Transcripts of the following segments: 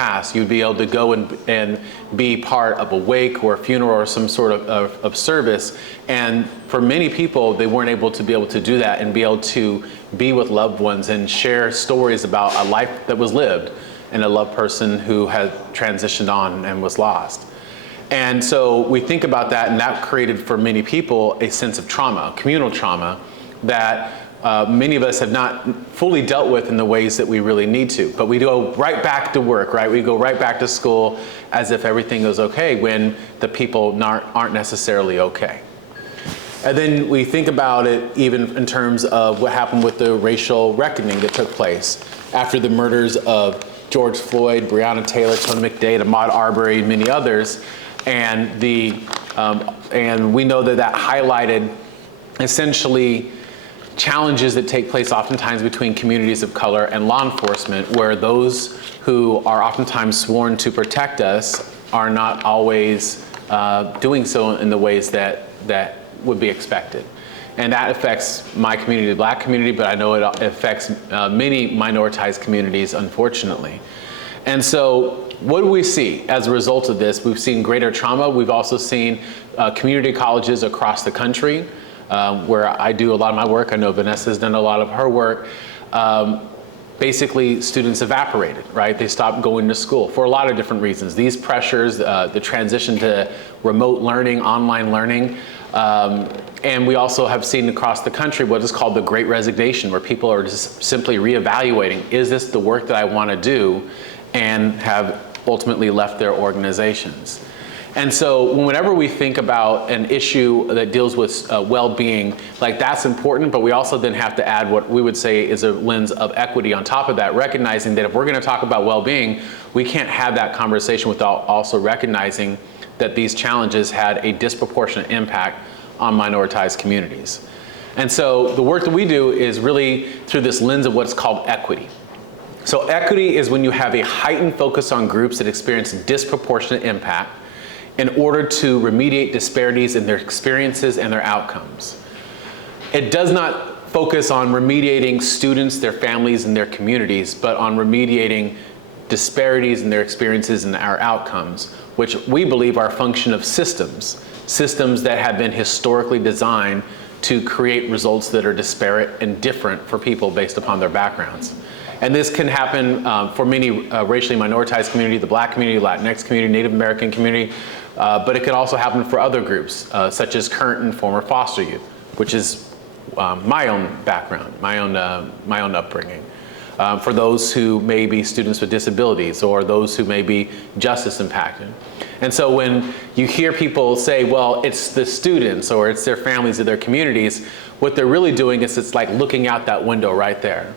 past. You'd be able to go and be part of a wake or a funeral or some sort of service. And for many people, they weren't able to do that and be able to be with loved ones and share stories about a life that was lived and a loved person who had transitioned on and was lost. And so we think about that, and that created for many people a sense of trauma, communal trauma, that many of us have not fully dealt with in the ways that we really need to. But we go right back to work, right? We go right back to school as if everything is okay when the people aren't necessarily okay. And then we think about it even in terms of what happened with the racial reckoning that took place after the murders of George Floyd, Breonna Taylor, Tony McDade, Ahmaud Arbery, and many others. And we know that highlighted essentially challenges that take place oftentimes between communities of color and law enforcement, where those who are oftentimes sworn to protect us are not always doing so in the ways that would be expected. And that affects my community, the Black community, but I know it affects many minoritized communities, unfortunately. And so what do we see as a result of this? We've seen greater trauma. We've also seen community colleges across the country, where I do a lot of my work. I know Vanessa's done a lot of her work. Basically, students evaporated, right? They stopped going to school for a lot of different reasons. These pressures, the transition to remote learning, online learning, and we also have seen across the country what is called the Great Resignation, where people are just simply reevaluating, is this the work that I want to do, and have ultimately left their organizations. And so whenever we think about an issue that deals with well-being, like that's important, but we also then have to add what we would say is a lens of equity on top of that, recognizing that if we're going to talk about well-being, we can't have that conversation without also recognizing that these challenges had a disproportionate impact on minoritized communities. And so the work that we do is really through this lens of what's called equity. So equity is when you have a heightened focus on groups that experience disproportionate impact in order to remediate disparities in their experiences and their outcomes. It does not focus on remediating students, their families, and their communities, but on remediating disparities in their experiences and our outcomes, which we believe are a function of systems that have been historically designed to create results that are disparate and different for people based upon their backgrounds. And this can happen for many racially minoritized communities, the Black community, Latinx community, Native American community, but it can also happen for other groups, such as current and former foster youth, which is my own background, my own upbringing. For those who may be students with disabilities or those who may be justice impacted. And so when you hear people say, well, it's the students or it's their families or their communities, what they're really doing is it's like looking out that window right there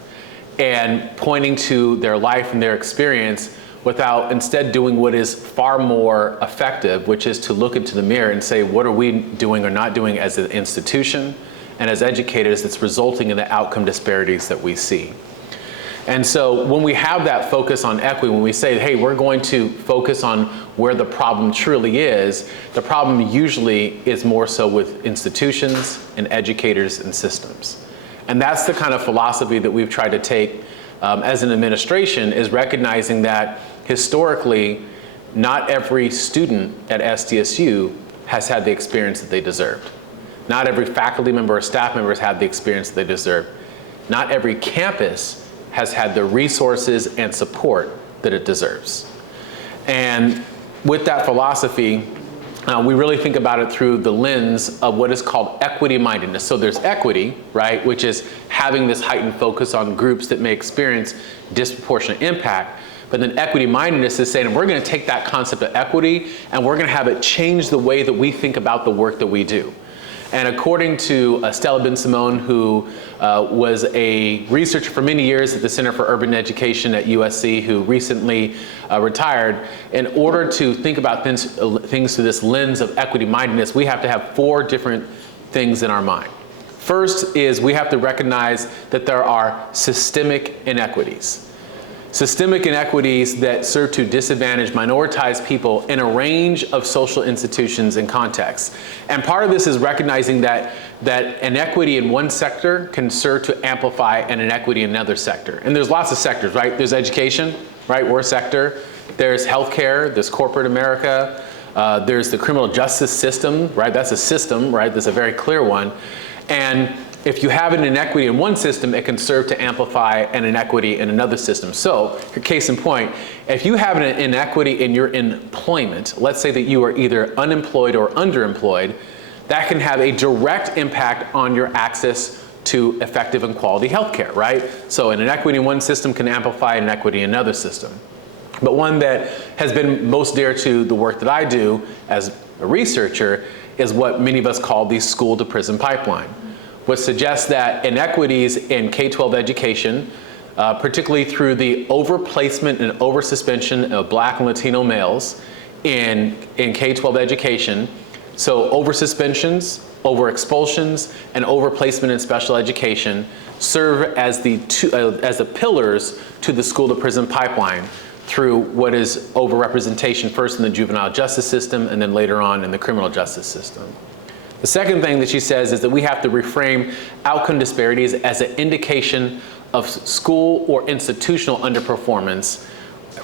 and pointing to their life and their experience without instead doing what is far more effective, which is to look into the mirror and say, what are we doing or not doing as an institution and as educators that's resulting in the outcome disparities that we see. And so when we have that focus on equity, when we say, hey, we're going to focus on where the problem truly is, the problem usually is more so with institutions and educators and systems. And that's the kind of philosophy that we've tried to take as an administration, is recognizing that historically, not every student at SDSU has had the experience that they deserved. Not every faculty member or staff member has had the experience that they deserve. Not every campus has had the resources and support that it deserves. And with that philosophy, we really think about it through the lens of what is called equity mindedness. So there's equity, right, which is having this heightened focus on groups that may experience disproportionate impact. But then equity mindedness is saying we're going to take that concept of equity and we're going to have it change the way that we think about the work that we do. And according to Stella Ben-Simone, who was a researcher for many years at the Center for Urban Education at USC, who recently retired, in order to think about things through this lens of equity mindedness, we have to have 4 different things in our mind. First is we have to recognize that there are systemic inequities. Systemic inequities that serve to disadvantage minoritized people in a range of social institutions and contexts. And part of this is recognizing that inequity in one sector can serve to amplify an inequity in another sector. And there's lots of sectors, right? There's education, right? We're a sector. There's healthcare, there's corporate America, there's the criminal justice system, right? That's a system, right? That's a very clear one. And if you have an inequity in one system, it can serve to amplify an inequity in another system. So, case in point, if you have an inequity in your employment, let's say that you are either unemployed or underemployed, that can have a direct impact on your access to effective and quality healthcare, right? So an inequity in one system can amplify an inequity in another system. But one that has been most dear to the work that I do as a researcher is what many of us call the school to prison pipeline, which suggests that inequities in K-12 education, particularly through the overplacement and oversuspension of Black and Latino males in K-12 education, so oversuspensions, overexpulsions, and overplacement in special education serve as the pillars to the school to prison pipeline through what is overrepresentation first in the juvenile justice system and then later on in the criminal justice system. The second thing that she says is that we have to reframe outcome disparities as an indication of school or institutional underperformance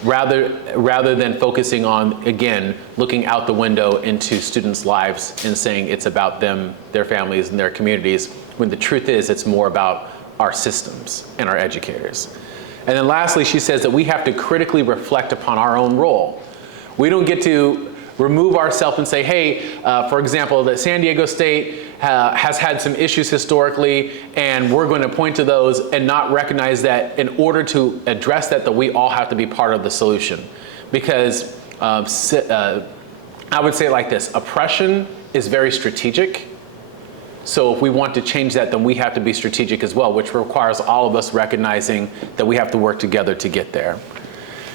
rather than focusing on, again, looking out the window into students' lives and saying it's about them, their families, and their communities, when the truth is it's more about our systems and our educators. And then lastly, she says that we have to critically reflect upon our own role. We don't get to remove ourselves and say, hey, for example, that San Diego State has had some issues historically, and we're going to point to those and not recognize that in order to address that we all have to be part of the solution. Because I would say it like this: oppression is very strategic. So if we want to change that, then we have to be strategic as well, which requires all of us recognizing that we have to work together to get there.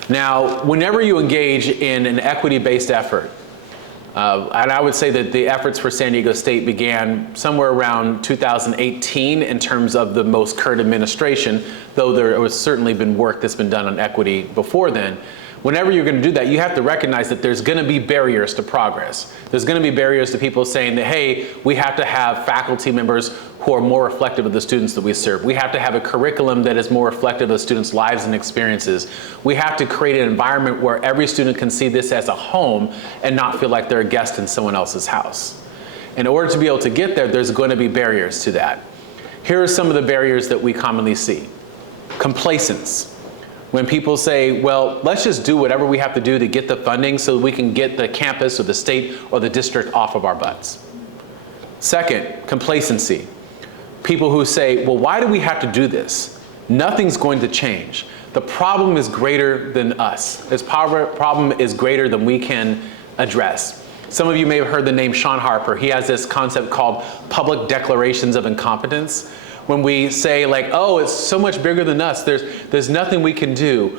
Now, whenever you engage in an equity-based effort, and I would say that the efforts for San Diego State began somewhere around 2018 in terms of the most current administration, though there has certainly been work that's been done on equity before then. Whenever you're going to do that, you have to recognize that there's going to be barriers to progress. There's going to be barriers to people saying that, hey, we have to have faculty members who are more reflective of the students that we serve. We have to have a curriculum that is more reflective of students' lives and experiences. We have to create an environment where every student can see this as a home and not feel like they're a guest in someone else's house. In order to be able to get there, there's going to be barriers to that. Here are some of the barriers that we commonly see. Complacence. When people say, well, let's just do whatever we have to do to get the funding so we can get the campus or the state or the district off of our butts. Second, complacency. People who say, well, why do we have to do this? Nothing's going to change. The problem is greater than us. This problem is greater than we can address. Some of you may have heard the name Sean Harper. He has this concept called public declarations of incompetence. When we say like, oh, it's so much bigger than us, there's nothing we can do.